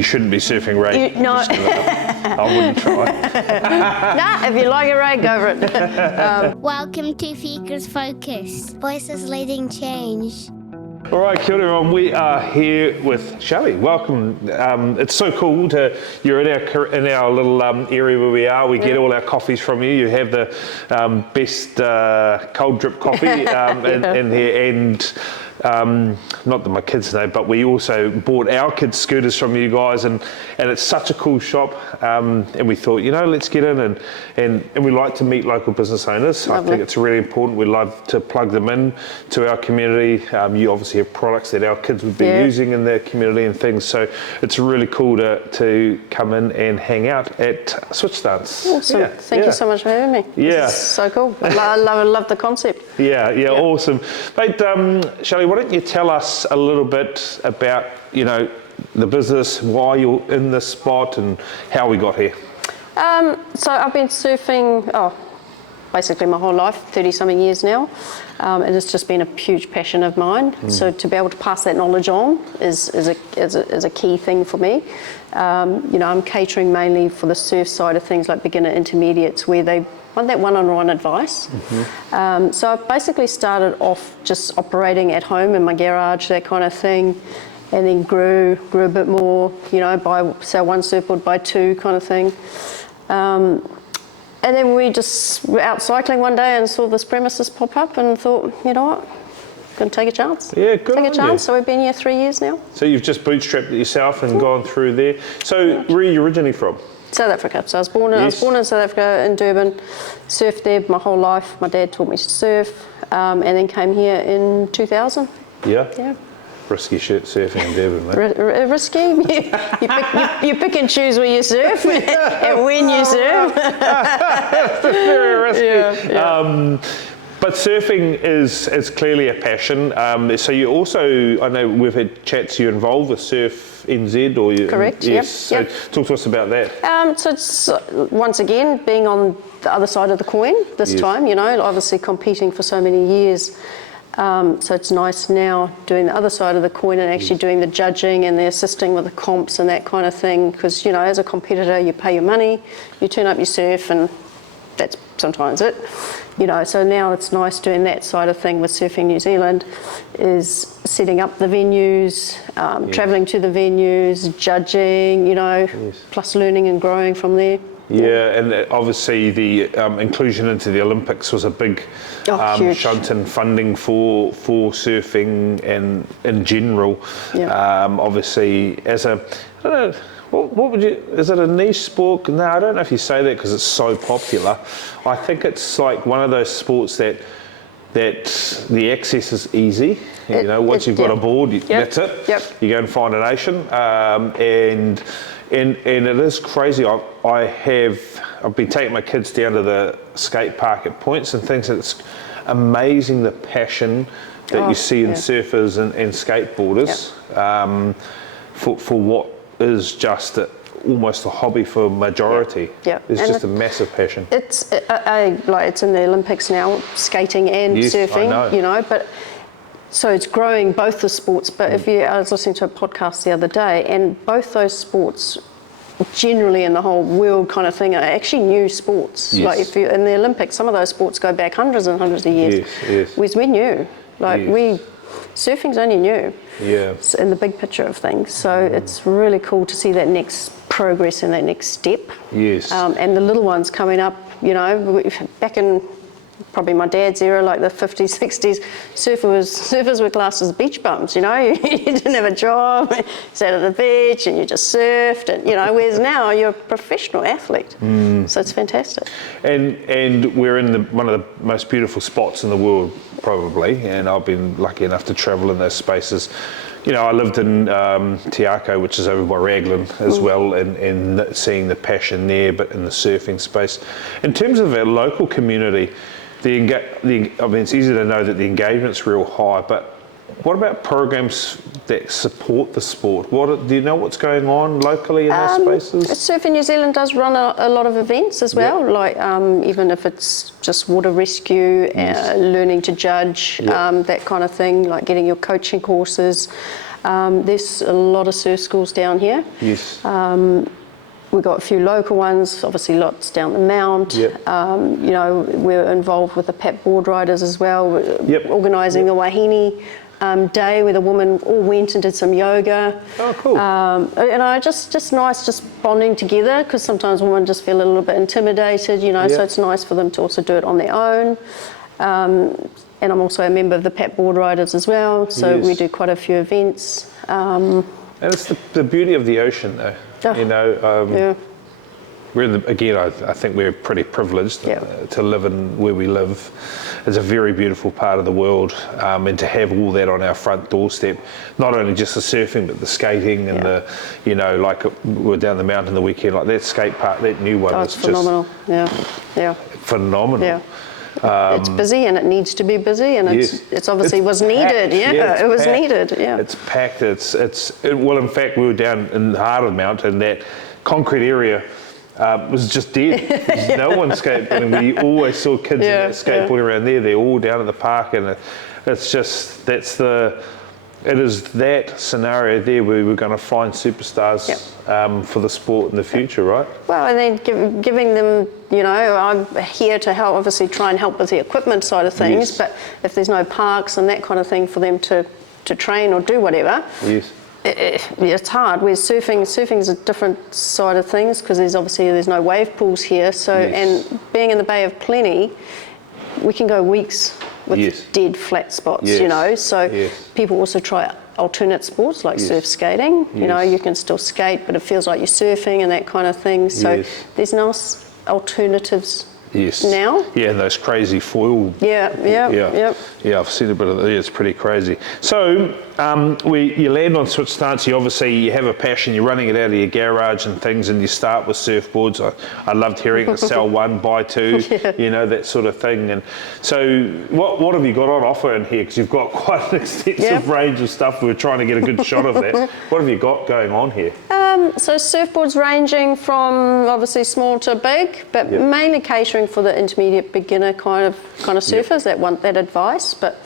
you shouldn't be surfing, Ray. No. I wouldn't try. Nah, if you like it, Ray, go for it. Welcome to Fika's Focus. Voices leading change. All right, kia ora everyone. We are here with Shelley. Welcome. It's so cool you're in our little area where we are. We get all our coffees from you. You have the best cold drip coffee in here, and not that my kids know, but we also bought our kids' scooters from you guys, and it's such a cool shop. And we thought, let's get in and we like to meet local business owners. Lovely. I think it's really important. We love to plug them in to our community. You obviously have products that our kids would be using in their community and things. So it's really cool to come in and hang out at Switch Dance. Awesome. Thank you so much for having me. Yeah. This is so cool. I love the concept. Yeah, awesome. Mate, Shelley, why don't you tell us a little bit about, the business, why you're in this spot and how we got here? So I've been surfing, basically my whole life, 30-something years now, and it's just been a huge passion of mine. So to be able to pass that knowledge on is a key thing for me. I'm catering mainly for the surf side of things, like beginner intermediates, where they want that one-on-one advice. So I basically started off just operating at home in my garage, that kind of thing, and then grew a bit more, buy, sell one surfboard, buy two kind of thing. And then we just were out cycling one day and saw this premises pop up and thought, you know what, gonna take a chance. Yeah, good Take a on chance. you. So we've been here 3 years now. So you've just bootstrapped it yourself and gone through there. So where are you originally from? South Africa. So I was born in South Africa, in Durban, surfed there my whole life. My dad taught me to surf, and then came here in 2000. Yeah. Risky shit surfing in Durban, mate. Risky? You pick and choose where you surf and when you surf. Very risky. Yeah. But surfing is clearly a passion. So you also, I know we've had chats, you're involved with Surf NZ, or you? Correct, yes. yep. So talk to us about that. So it's, once again, being on the other side of the coin this time, obviously competing for so many years. So it's nice now doing the other side of the coin and actually doing the judging and the assisting with the comps and that kind of thing. Because, as a competitor, you pay your money, you turn up, you surf, and that's sometimes it. So now it's nice doing that side of thing with Surfing New Zealand, is setting up the venues, travelling to the venues, judging, plus learning and growing from there. Yeah, and obviously the inclusion into the Olympics was a big shunt in funding for surfing and in general. Obviously, as a, I don't know, what would you, is it a niche sport? No, I don't know if you say that because it's so popular. I think it's like one of those sports that the access is easy. Once you've got a board, that's it. Yep. You go and find a nation, and it is crazy. I've been taking my kids down to the skate park at points and things, and it's amazing the passion that you see in surfers and skateboarders for what is just almost a hobby for majority. It's just a massive passion. It's it's in the Olympics now, skating and surfing. I know. But so it's growing both the sports. But I was listening to a podcast the other day, and both those sports, generally in the whole world kind of thing, are actually new sports. Yes. Like if you in the Olympics, some of those sports go back hundreds and hundreds of years. Yes. Whereas we're new. Surfing's only new. Yeah. In the big picture of things. So it's really cool to see that next progress and that next step. Yes. And the little ones coming up, back in probably my dad's era, like the 50s, 60s, surfers were classed as beach bums, you didn't have a job, you sat at the beach and you just surfed, and whereas now you're a professional athlete. So it's fantastic. And we're in one of the most beautiful spots in the world, probably, and I've been lucky enough to travel in those spaces. I lived in Te Ako, which is over by Raglan as well, and seeing the passion there, but in the surfing space. In terms of our local community, it's easy to know that the engagement's real high, but what about programs that support the sport? Do you know what's going on locally in those spaces? Surfing New Zealand does run a lot of events as well, like even if it's just water rescue, learning to judge, that kind of thing, like getting your coaching courses. There's a lot of surf schools down here. Yes. We've got a few local ones, obviously lots down the Mount. Yep. You know, we're involved with the PAP board riders as well, Yep. organising the Wahine day where the women all went and did some yoga. Oh, cool. You know, just nice, just bonding together, because sometimes women just feel a little bit intimidated, you know, so Yep. it's nice for them to also do it on their own. And I'm also a member of the PAP board riders as well, so Yes. we do quite a few events. And it's the beauty of the ocean, though. Oh, You know, yeah. we're in again, I think we're pretty privileged Yeah. to live in where we live. It's a very beautiful part of the world, and to have all that on our front doorstep, not only just the surfing, but the skating and the, you know, like we're down the mountain the weekend, like that skate park, that new one Oh, is it's phenomenal. Yeah, yeah, just phenomenal. yeah. It's busy and it needs to be busy, and it's obviously was needed. packed. Yeah, It's it was packed. needed. Yeah. It's packed. Well, in fact, we were down in the heart of the mountain. That concrete area was just dead. There's no one skateboarding. We always saw kids skateboarding around there. They're all down at the park, and it's just it is that scenario there where we're going to find superstars for the sport in the future, right? Well, and then giving them, you know, I'm here to help, obviously try and help with the equipment side of things, Yes. but if there's no parks and that kind of thing for them to train or do whatever, Yes. it's hard. Whereas surfing's a different side of things, because there's no wave pools here. So and being in the Bay of Plenty, we can go weeks with dead flat spots. You know, so people also try alternate sports like surf skating. You know, you can still skate, but it feels like you're surfing and that kind of thing. So there's no alternatives now. Yeah, and those crazy foil. Yeah, I've seen a bit of that. It's pretty crazy. So you land on Switch Stance. You obviously you have a passion. You're running it out of your garage and things, and you start with surfboards. I loved hearing it. Sell one, buy two. You know, that sort of thing. And so what have you got on offer in here? Because you've got quite an extensive range of stuff. We were trying to get a good shot of that. What have you got going on here? So surfboards ranging from obviously small to big, but mainly catering for the intermediate beginner kind of surfers that want that advice. But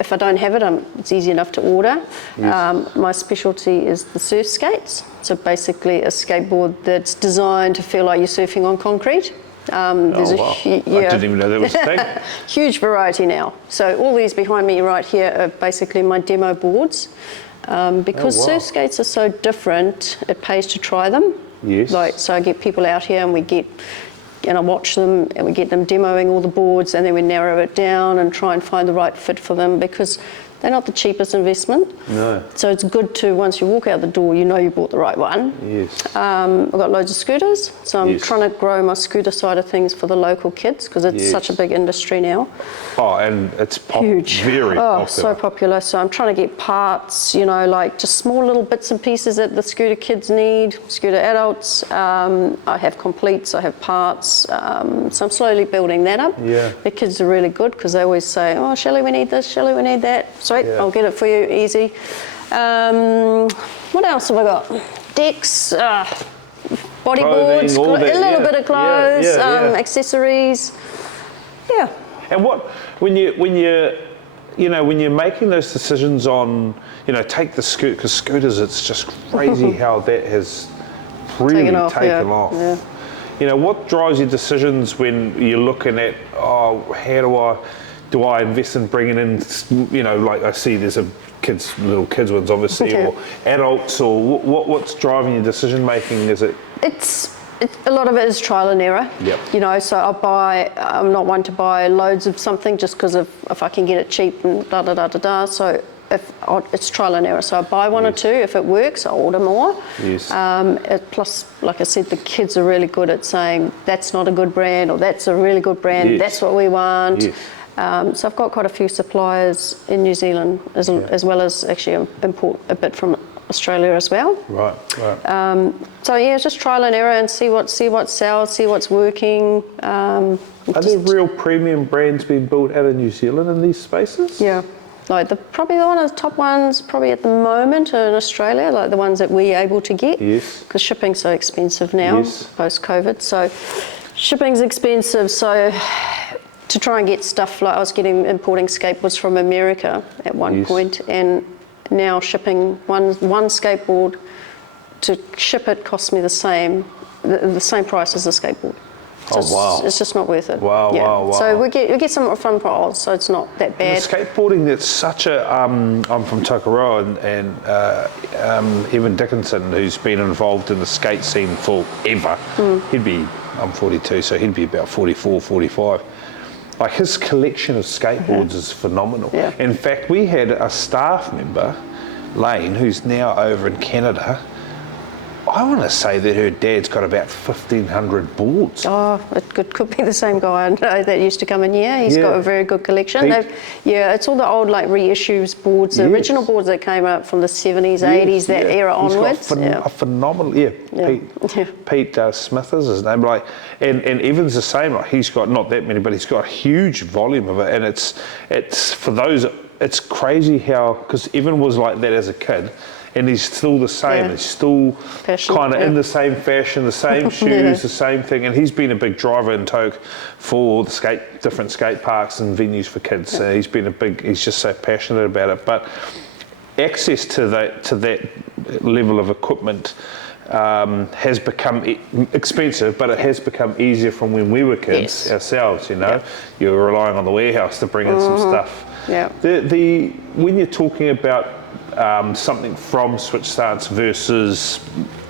if I don't have it, it's easy enough to order. My specialty is the surf skates. So basically a skateboard that's designed to feel like you're surfing on concrete. There's I didn't even know that was a thing. Huge variety now. So all these behind me right here are basically my demo boards. Because surf skates are so different, it pays to try them. Yes. So I get people out here and I watch them and we get them demoing all the boards, and then we narrow it down and try and find the right fit for them, because they're not the cheapest investment. No. So it's good to, once you walk out the door, you know you bought the right one. Yes. I've got loads of scooters, so I'm trying to grow my scooter side of things for the local kids, because it's such a big industry now. Oh, and it's Huge. Very popular. Oh, so popular. So I'm trying to get parts, you know, like just small little bits and pieces that the scooter kids need, scooter adults. I have completes, I have parts. So I'm slowly building that up. Yeah. The kids are really good, because they always say, oh, Shelley, we need this, Shelley, we need that. Sweet, I'll get it for you, easy. What else have I got? Decks, bodyboards, Clothing, all a that, little bit of clothes, accessories. Yeah. And when you're making those decisions on, you know, take the scoot, because scooters, it's just crazy how that has really taken off. Yeah. You know, what drives your decisions when you're looking at, how do I invest in bringing in, you know, like I see there's little kids ones obviously, or adults, or what's driving your decision making? Is it? A lot of it is trial and error. Yep. You know, so I'm not one to buy loads of something just because if I can get it cheap and da. So it's trial and error. So I buy one or two. If it works, I'll order more. Yes. Plus, like I said, the kids are really good at saying that's not a good brand, or that's a really good brand. Yes. That's what we want. Yes. So I've got quite a few suppliers in New Zealand, as well as actually import a bit from Australia as well. Right. So yeah, just trial and error and see what sells, see what's working. Are there real premium brands being built out of New Zealand in these spaces? Yeah, like probably one of the top ones probably at the moment in Australia, like the ones that we're able to get. Yes. Because shipping's so expensive now, post-COVID. So shipping's expensive. So to try and get stuff, like I was importing skateboards from America at one point, and now shipping one skateboard. To ship it costs me the same price as a skateboard. So it's just not worth it. Wow. So we get some fun prize, so it's not that bad. And skateboarding, that's such a. I'm from Tokoroa, and Evan Dickinson, who's been involved in the skate scene forever. I'm 42, so he'd be about 44, 45. Like, his collection of skateboards is phenomenal. Yeah. In fact, we had a staff member, Lane, who's now over in Canada. I want to say that her dad's got about 1,500 boards. Oh, it could be the same guy I know that used to come in here. He's got a very good collection. It's all the old like reissues boards, the original boards that came out from the 70s, 80s, that era onwards. He's got a phenomenal, Pete Smith is his name. Like, and Evan's the same. Like, he's got not that many, but he's got a huge volume of it, and it's for those. It's crazy how, because Evan was like that as a kid. And he's still the same. Yeah. He's still kind of in the same fashion, the same shoes, the same thing. And he's been a big driver in Toke for the different skate parks and venues for kids. So he's just so passionate about it. But access to that level of equipment has become expensive, but it has become easier from when we were kids ourselves. You know, you were relying on the warehouse to bring in some stuff. Yeah. When you're talking about something from Switch Stance versus,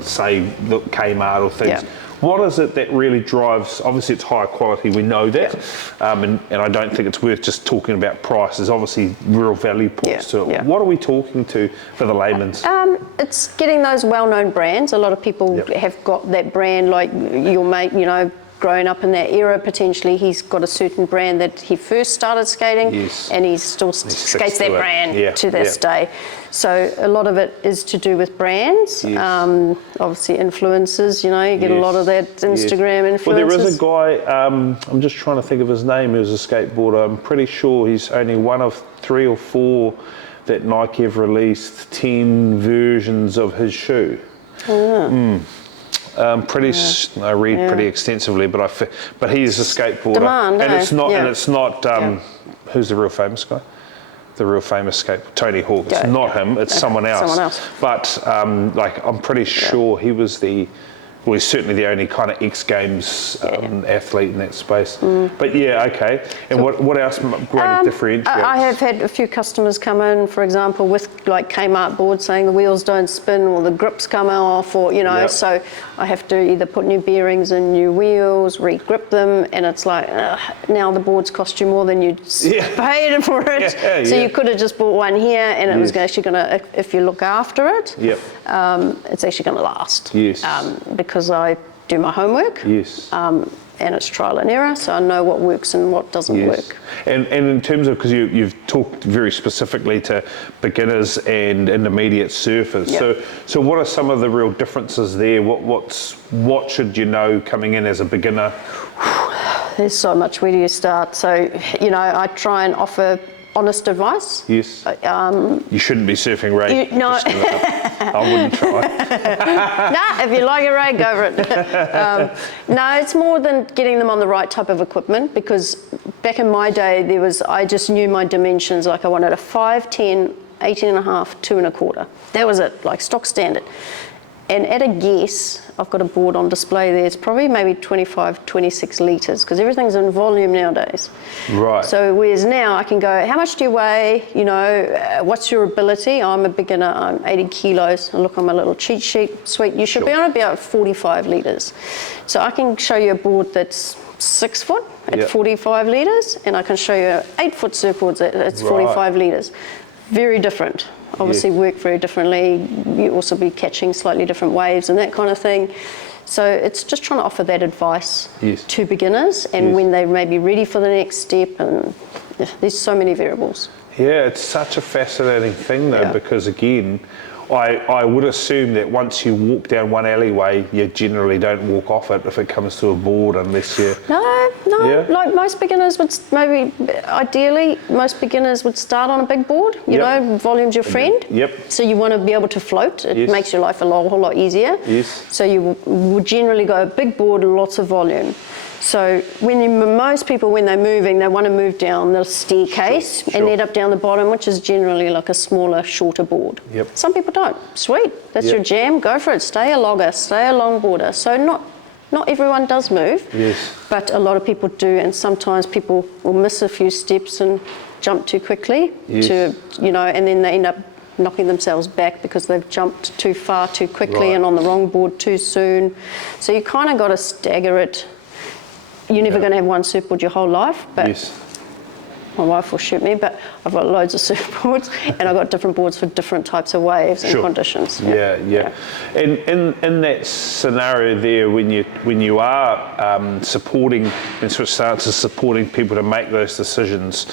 say, the Kmart or things, what is it that really drives? Obviously, it's higher quality. We know that, and I don't think it's worth just talking about price. There's obviously real value points to it. Yeah. What are we talking to for the layman's? It's getting those well-known brands. A lot of people have got that brand, like your mate, you know, growing up in that era, potentially he's got a certain brand that he first started skating, and he still skates that brand to this day. So a lot of it is to do with brands. Obviously influencers, you know, you get a lot of that Instagram influencers. Well, there is a guy, I'm just trying to think of his name, who's a skateboarder. I'm pretty sure he's only one of 3 or 4 that Nike have released 10 versions of his shoe. I read pretty extensively, but he's a skateboarder, and it's not. Who's the real famous guy? The real famous skateboarder, Tony Hawk. It's not him. It's someone else. But I'm pretty sure he was he's certainly the only kind of X Games athlete in that space. But okay. And what else might differentiate? I have had a few customers come in, for example, with like Kmart boards saying the wheels don't spin or the grips come off, or you know, so I have to either put new bearings in, new wheels, re-grip them, and it's like now the boards cost you more than you paid for it. So you could have just bought one here, and it was actually going to, if you look after it, it's actually going to last. Because I do my homework. And it's trial and error, so I know what works and what doesn't work. And in terms of, because you've talked very specifically to beginners and intermediate surfers, so what are some of the real differences there? What should you know coming in as a beginner? There's so much. Where do you start? So, you know, I try and offer honest advice. You shouldn't be surfing Ray. I wouldn't try. If you like it, Ray, go for it. No, it's more than getting them on the right type of equipment, because back in my day, I just knew my dimensions. Like I wanted a 5, 10, 18 and a half, 2 1/4. That was it, like stock standard. And at a guess, I've got a board on display there, it's probably maybe 25, 26 litres, because everything's in volume nowadays. Right. So whereas now I can go, how much do you weigh? You know, what's your ability? I'm a beginner, I'm 80 kilos. I look on my little cheat sheet, sweet, you should be on about 45 litres. So I can show you a board that's 6 foot at 45 litres, and I can show you an 8 foot surfboard that's 45 litres. Very different. Obviously work very differently. You also be catching slightly different waves and that kind of thing. So it's just trying to offer that advice to beginners, and when they may be ready for the next step, and there's so many variables. Yeah, it's such a fascinating thing though, because again, I would assume that once you walk down one alleyway, you generally don't walk off it if it comes to a board, unless you... No, like most beginners would, ideally, most beginners would start on a big board, you know, volume's your friend. So you want to be able to float, it makes your life a whole lot easier. So you would generally go a big board, lots of volume. So most people, when they're moving, they want to move down the staircase Sure. and end up down the bottom, which is generally like a smaller, shorter board. Yep. Some people don't. Sweet, that's Yep. your jam. Go for it. Stay a logger, stay a longboarder. So not everyone does move, Yes. but a lot of people do, and sometimes people will miss a few steps and jump too quickly Yes. and then they end up knocking themselves back because they've jumped too far too quickly Right. and on the wrong board too soon. So you kind of got to stagger it. You're never going to have one surfboard your whole life, but Yes. my wife will shoot me, but I've got loads of surfboards and I've got different boards for different types of waves and Sure. conditions. Yeah. And in that scenario there, when you are supporting in circumstances, supporting people to make those decisions,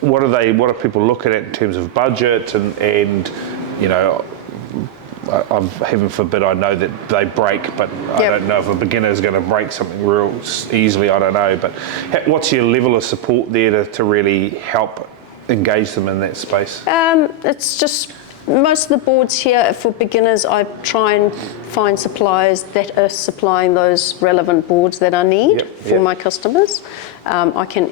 what are people looking at in terms of budget and you know, heaven forbid I know that they break, but I don't know if a beginner is going to break something real easily. I don't know, but what's your level of support there to really help engage them in that space? It's just most of the boards here for beginners, I try and find suppliers that are supplying those relevant boards that I need for my customers. I can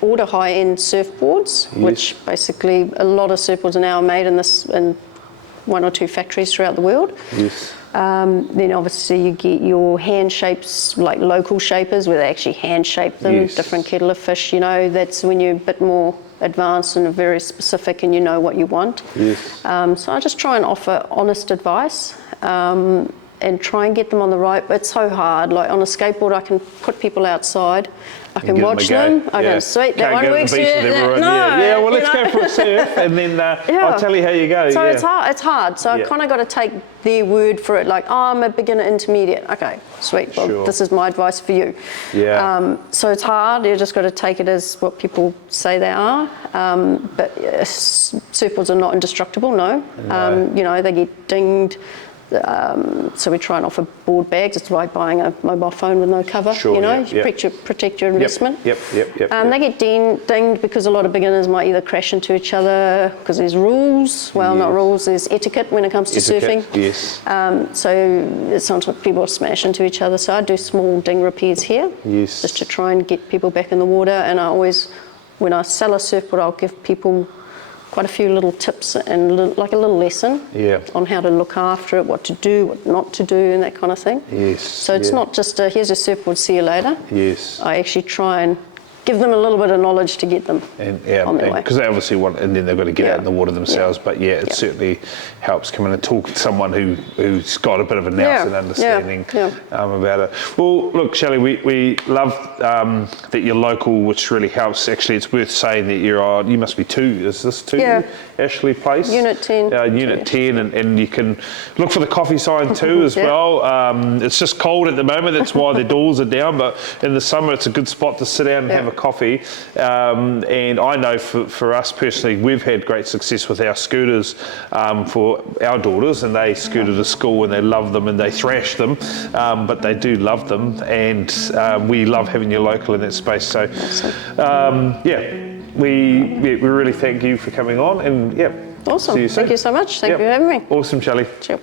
order high-end surfboards, which basically a lot of surfboards are now made in one or two factories throughout the world. Yes. Then obviously you get your hand shapes, like local shapers, where they actually hand shape them, different kettle of fish, that's when you're a bit more advanced and very specific and you know what you want. Yes. So I just try and offer honest advice and try and get them on the right, but it's so hard. Like on a skateboard, I can put people outside, I can watch them, I can sweet, that one works here, well, let's go for a surf and then I'll tell you how you go. So it's hard. So I kind of got to take their word for it, like, I'm a beginner intermediate. Okay, sweet, well, this is my advice for you. So it's hard, you just got to take it as what people say they are. But surfboards are not indestructible, no. They get dinged. So we try and offer board bags. It's like buying a mobile phone with no cover. Protect your investment. Yep. They get dinged because a lot of beginners might either crash into each other because there's rules. Well, not rules. There's etiquette when it comes to surfing. Yes. So sometimes people smash into each other. So I do small ding repairs here. Yes. Just to try and get people back in the water. And I always, when I sell a surfboard, I'll give people quite a few little tips and like a little lesson on how to look after it, what to do, what not to do, and that kind of thing. Yes. So it's not just here's a surfboard, see you later. Yes. I actually try and give them a little bit of knowledge to get them on their way. Because they obviously want, and then they've got to get out in the water themselves. But it certainly helps come in and talk to someone who's got a bit of a nous and understanding about it. Well, look, Shelley, we love that you're local, which really helps. Actually, it's worth saying that you must be 2. Is this 2? Yeah. Ashley Place? Unit 10. Unit 10, and you can look for the coffee sign too as well. It's just cold at the moment, that's why the doors are down, but in the summer it's a good spot to sit down and have a coffee. And I know for us personally, we've had great success with our scooters for our daughters, and they scooter to school and they love them and they thrash them, but they do love them, and we love having you local in that space. So we really thank you for coming on, and awesome. Thank you so much. Thank you for having me. Awesome, Shelley. Sure.